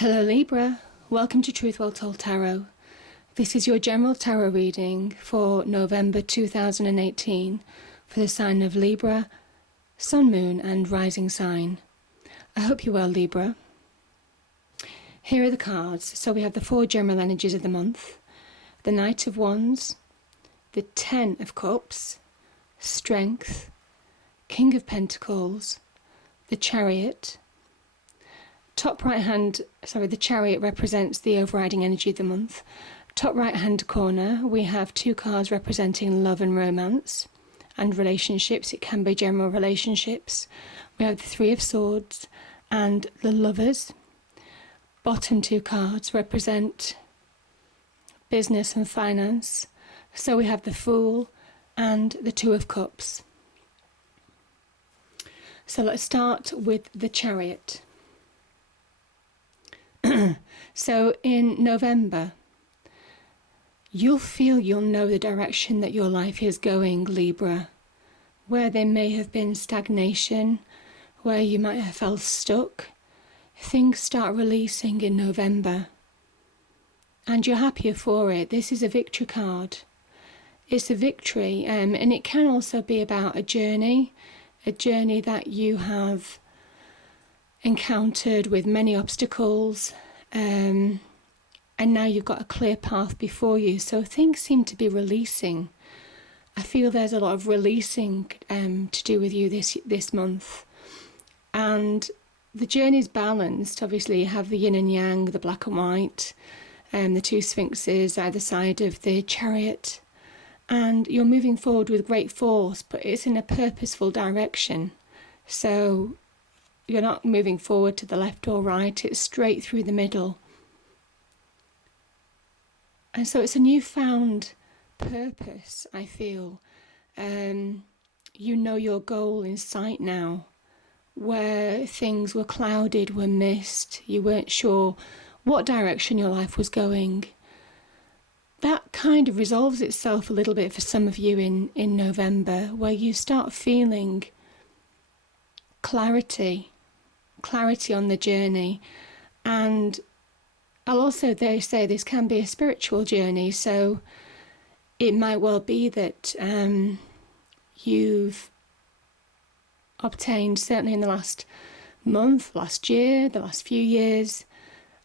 Hello Libra, welcome to Truth Well Told Tarot. This is your general tarot reading for November 2018 for the sign of Libra, Sun, Moon and Rising sign. I hope you're well, Libra. Here are the cards. So we have the four general energies of the month, the Knight of Wands, the Ten of Cups, Strength, King of Pentacles, the Chariot. The Chariot represents the overriding energy of the month. Top right hand corner, we have two cards representing love and romance and relationships. It can be general relationships. We have the Three of Swords and the Lovers. Bottom two cards represent business and finance. So we have the Fool and the Two of Cups. So let's start with the Chariot. So in November, you'll know the direction that your life is going, Libra. Where there may have been stagnation, where you might have felt stuck, things start releasing in November. And you're happier for it. This is a victory card. It's a victory, and it can also be about a journey that you have encountered with many obstacles, and now you've got a clear path before you. So things seem to be releasing. I feel there's a lot of releasing to do with you this month. And the journey's balanced. Obviously you have the yin and yang, the black and white, and the two sphinxes either side of the Chariot. And you're moving forward with great force, but it's in a purposeful direction. So you're not moving forward to the left or right, it's straight through the middle. And so it's a newfound purpose, I feel. You know your goal in sight now. Where things were clouded, were missed, you weren't sure what direction your life was going. That kind of resolves itself a little bit for some of you in November, where you start feeling clarity on the journey. And I'll also say this can be a spiritual journey, so it might well be that you've obtained, certainly in the last month, last year, the last few years,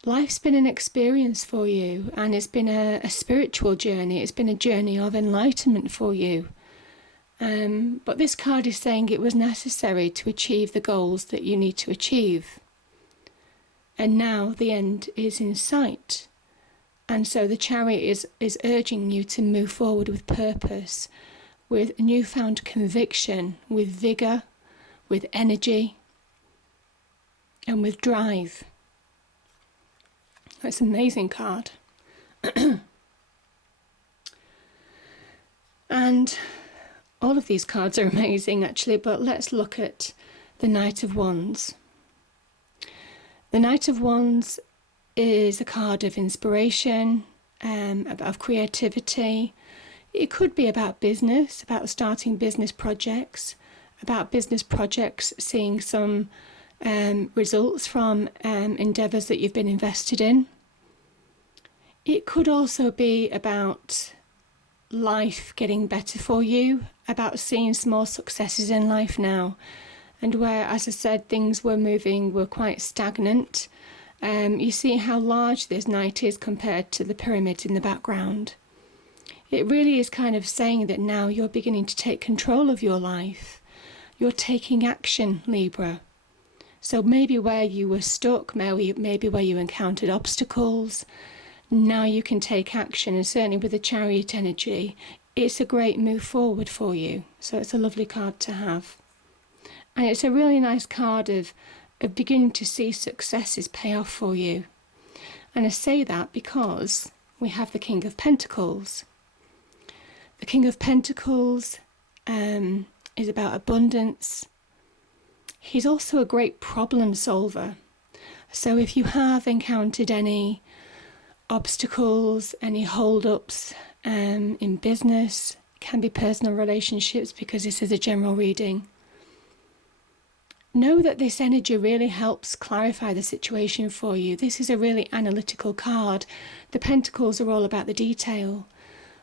life's been an experience for you, and it's been a spiritual journey. It's been a journey of enlightenment for you. But this card is saying it was necessary to achieve the goals that you need to achieve. And now the end is in sight. And so the Chariot is urging you to move forward with purpose, with newfound conviction, with vigour, with energy, and with drive. That's an amazing card. And all of these cards are amazing actually, but let's look at the Knight of Wands. The Knight of Wands is a card of inspiration, of creativity. It could be about business, about starting business projects, seeing some results from endeavours that you've been invested in. It could also be about life getting better for you, about seeing small successes in life now, and where, as I said, things were quite stagnant. You see how large this knight is compared to the pyramid in the background. It really is kind of saying that now you're beginning to take control of your life. You're taking action, Libra. So maybe where you were stuck, maybe where you encountered obstacles, now you can take action. And certainly with the Chariot energy, it's a great move forward for you. So it's a lovely card to have. And it's a really nice card of beginning to see successes pay off for you. And I say that because we have the King of Pentacles. The King of Pentacles is about abundance. He's also a great problem solver. So if you have encountered any obstacles, any hold-ups in business, it can be personal relationships because this is a general reading. know that this energy really helps clarify the situation for you. This is a really analytical card. The Pentacles are all about the detail,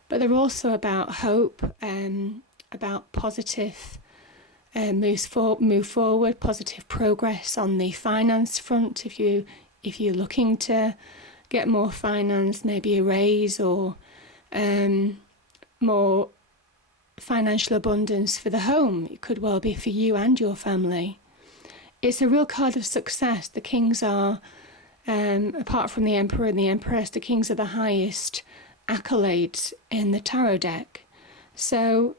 but they're also about hope, about positive move forward, positive progress on the finance front. If you're looking to get more finance, maybe a raise or more financial abundance for the home. It could well be for you and your family. It's a real card of success. The kings are, apart from the Emperor and the Empress, the kings are the highest accolades in the tarot deck. So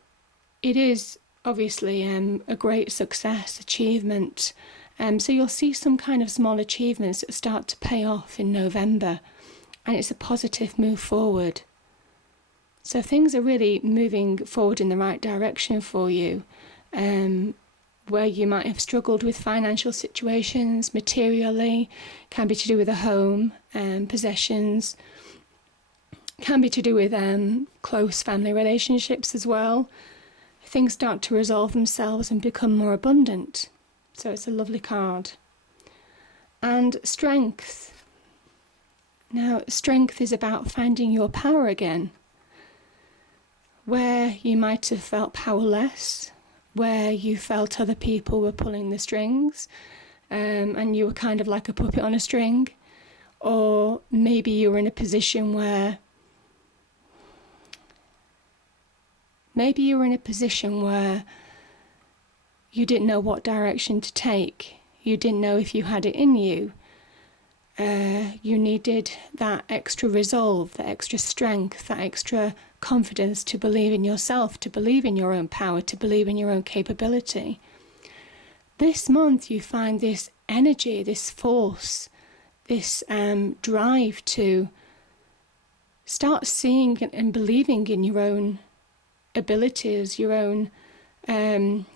it is obviously a great success, achievement. So you'll see some kind of small achievements that start to pay off in November, and it's a positive move forward. So things are really moving forward in the right direction for you. Where you might have struggled with financial situations, materially, can be to do with a home, possessions, can be to do with close family relationships as well. Things start to resolve themselves and become more abundant. So it's a lovely card. And strength. Now, strength is about finding your power again. Where you might have felt powerless, where you felt other people were pulling the strings, and you were kind of like a puppet on a string, or maybe you were in a position where you didn't know what direction to take. You didn't know if you had it in you. You needed that extra resolve, that extra strength, that extra confidence to believe in yourself, to believe in your own power, to believe in your own capability. This month you find this energy, this force, this drive to start seeing and believing in your own abilities, your own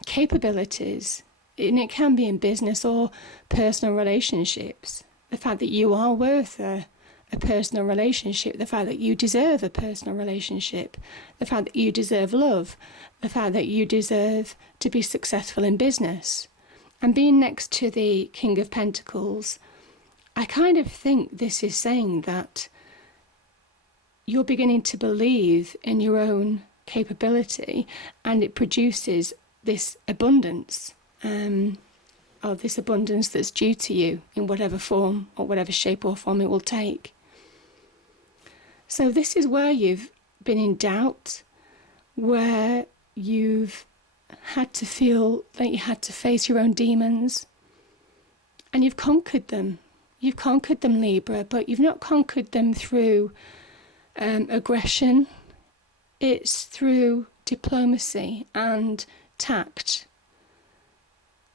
capabilities. And it can be in business or personal relationships. The fact that you are worth a personal relationship, the fact that you deserve a personal relationship, the fact that you deserve love, the fact that you deserve to be successful in business. And being next to the King of Pentacles, I kind of think this is saying that you're beginning to believe in your own capability, and it produces this abundance. Of this abundance that's due to you in whatever form or whatever shape or form it will take. So this is where you've been in doubt, where you've had to feel that you had to face your own demons, and you've conquered them. You've conquered them, Libra, but you've not conquered them through aggression. It's through diplomacy and tact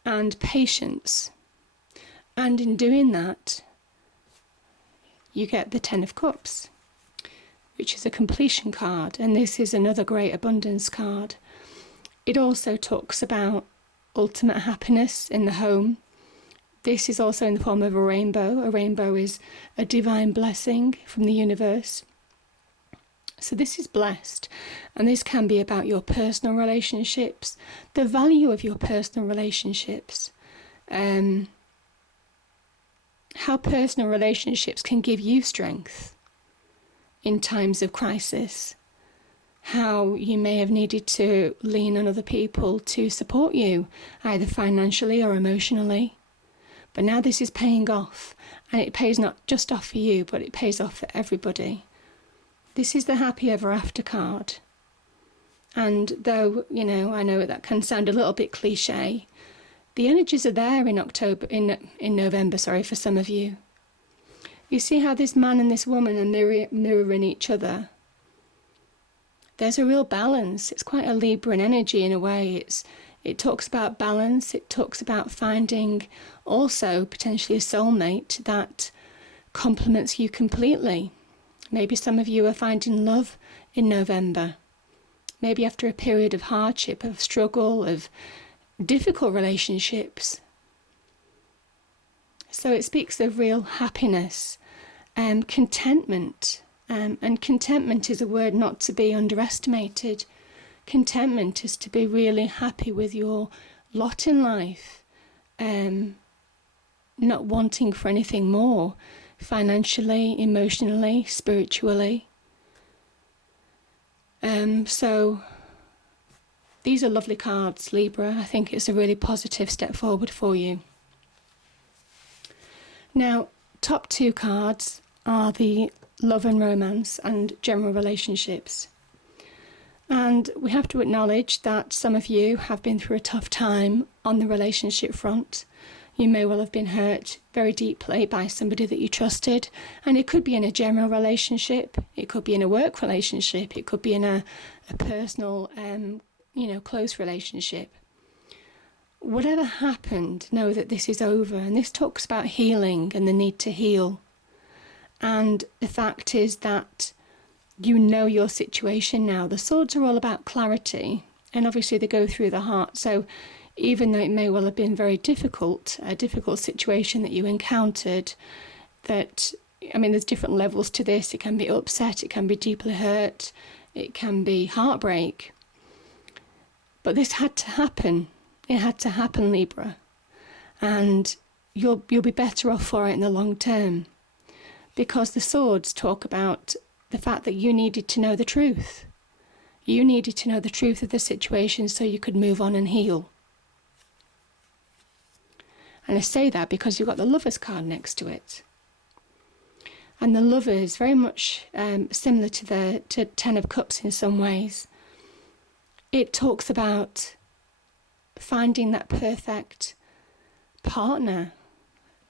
and patience. And in doing that, you get the Ten of Cups, which is a completion card. And this is another great abundance card. It also talks about ultimate happiness in the home. This is also in the form of a rainbow. A rainbow is a divine blessing from the universe. So this is blessed, and this can be about your personal relationships, the value of your personal relationships, how personal relationships can give you strength in times of crisis, how you may have needed to lean on other people to support you, either financially or emotionally. But now this is paying off, and it pays not just off for you, but it pays off for everybody. This is the happy ever after card. And though, I know that can sound a little bit cliche, the energies are there in November, for some of you. You see how this man and this woman are mirroring each other. There's a real balance. It's quite a Libran energy in a way. It talks about balance. It talks about finding also potentially a soulmate that complements you completely. Maybe some of you are finding love in November. Maybe after a period of hardship, of struggle, of difficult relationships. So it speaks of real happiness and contentment. And contentment is a word not to be underestimated. Contentment is to be really happy with your lot in life. not wanting for anything more, financially, emotionally, spiritually. So these are lovely cards, Libra. I think it's a really positive step forward for you. Now, top 2 cards are the love and romance and general relationships. And we have to acknowledge that some of you have been through a tough time on the relationship front. You may well have been hurt very deeply by somebody that you trusted, and it could be in a general relationship, it could be in a work relationship, it could be in a personal, close relationship. Whatever happened, know that this is over, and this talks about healing and the need to heal. And the fact is that you know your situation now. The swords are all about clarity, and obviously they go through the heart. So even though it may well have been very difficult, a difficult situation that you encountered, there's different levels to this. It can be upset, it can be deeply hurt, it can be heartbreak. But this had to happen. It had to happen, Libra. And you'll be better off for it in the long term. Because the swords talk about the fact that you needed to know the truth. You needed to know the truth of the situation so you could move on and heal. And I say that because you've got the Lovers card next to it. And the Lovers, very much similar to 10 of Cups in some ways. It talks about finding that perfect partner,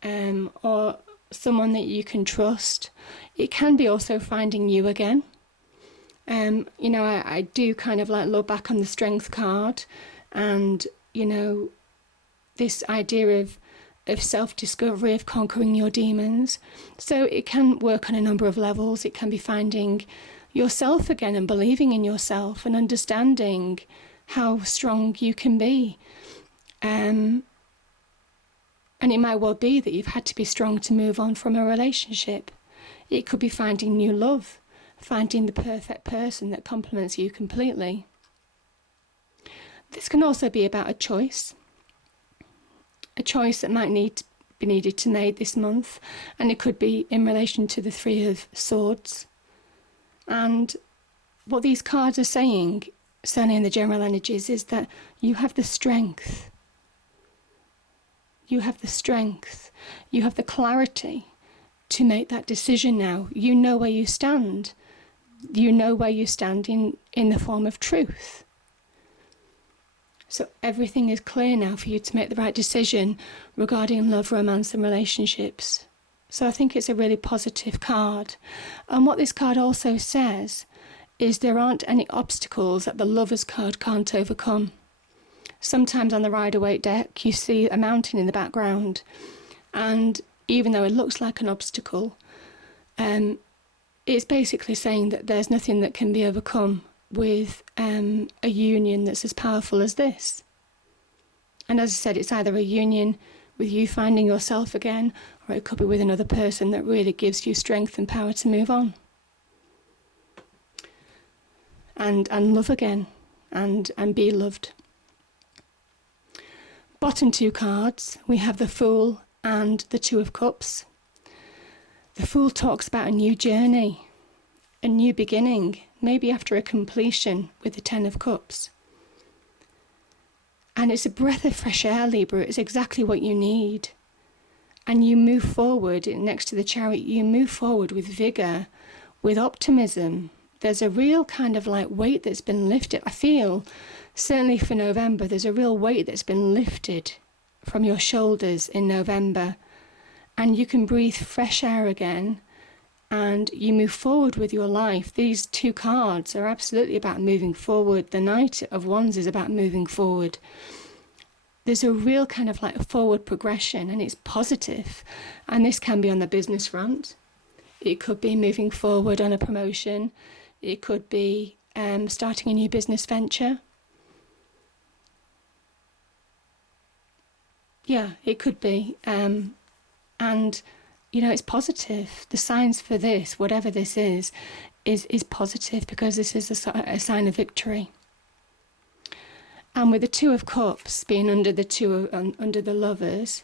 or someone that you can trust. It can be also finding you again. I do kind of like look back on the Strength card, and this idea of self-discovery, of conquering your demons. So it can work on a number of levels. It can be finding yourself again and believing in yourself and understanding how strong you can be. And it might well be that you've had to be strong to move on from a relationship. It could be finding new love, finding the perfect person that complements you completely. This can also be about a choice that might be needed to made this month, and it could be in relation to the 3 of Swords. And what these cards are saying, certainly in the general energies, is that you have the strength. You have the strength. You have the clarity to make that decision now. You know where you stand. You know where you stand in the form of truth. So everything is clear now for you to make the right decision regarding love, romance and relationships. So I think it's a really positive card. And what this card also says is there aren't any obstacles that the Lovers card can't overcome. Sometimes on the Rider-Waite deck you see a mountain in the background, and even though it looks like an obstacle, it's basically saying that there's nothing that can be overcome with a union that's as powerful as this. And as I said, it's either a union with you finding yourself again, or it could be with another person that really gives you strength and power to move on and love again and be loved. Bottom 2 cards, we have the Fool and the 2 of Cups. The Fool talks about a new journey, a new beginning, maybe after a completion with the 10 of Cups. And it's a breath of fresh air, Libra. It's exactly what you need. And you move forward, next to the Chariot, you move forward with vigour, with optimism. There's a real kind of like weight that's been lifted. I feel, certainly for November, there's a real weight that's been lifted from your shoulders in November. And you can breathe fresh air again, and you move forward with your life. These 2 cards are absolutely about moving forward. The Knight of Wands is about moving forward. There's a real kind of like a forward progression, and it's positive. And this can be on the business front. It could be moving forward on a promotion. It could be starting a new business venture. Yeah, it could be. And it's positive. The signs for this, whatever this is positive, because this is a sign of victory. And with the Two of Cups being under the Lovers,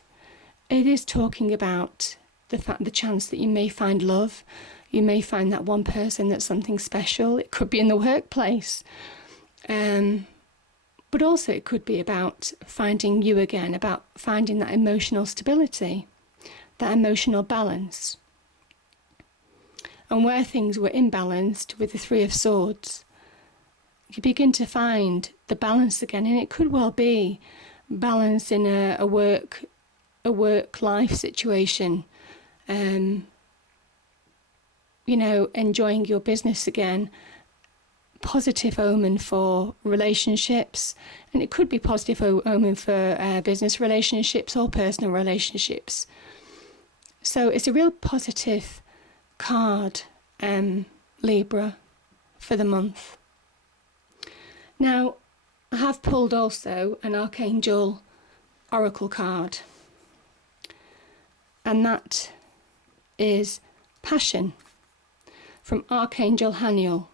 it is talking about the chance that you may find love. You may find that one person that's something special. It could be in the workplace. But also it could be about finding you again, about finding that emotional stability, that emotional balance. And where things were imbalanced with the Three of Swords, you begin to find the balance again. And it could well be balance in a work-life situation. Enjoying your business again. Positive omen for relationships, and it could be positive omen for business relationships or personal relationships. So it's a real positive card, Libra, for the month. Now, I have pulled also an Archangel Oracle card, and that is Passion from Archangel Haniel.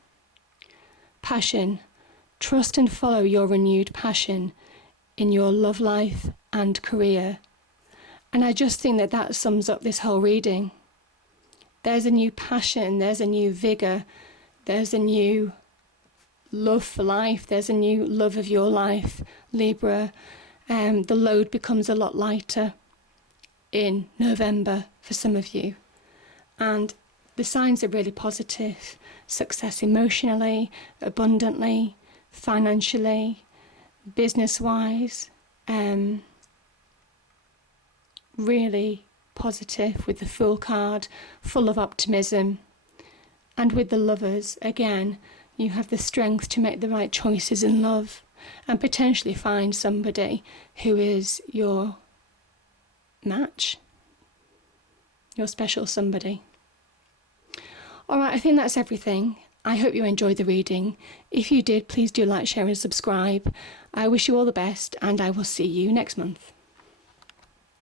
Passion. Trust and follow your renewed passion in your love life and career. And I just think that sums up this whole reading. There's a new passion, there's a new vigour, there's a new love for life, there's a new love of your life, Libra. The load becomes a lot lighter in November for some of you. And the signs are really positive. Success emotionally, abundantly, financially, business-wise. Really positive with the Fool card, full of optimism. And with the Lovers, again, you have the strength to make the right choices in love and potentially find somebody who is your match, your special somebody. All right, I think that's everything. I hope you enjoyed the reading. If you did, please do like, share and subscribe. I wish you all the best, and I will see you next month.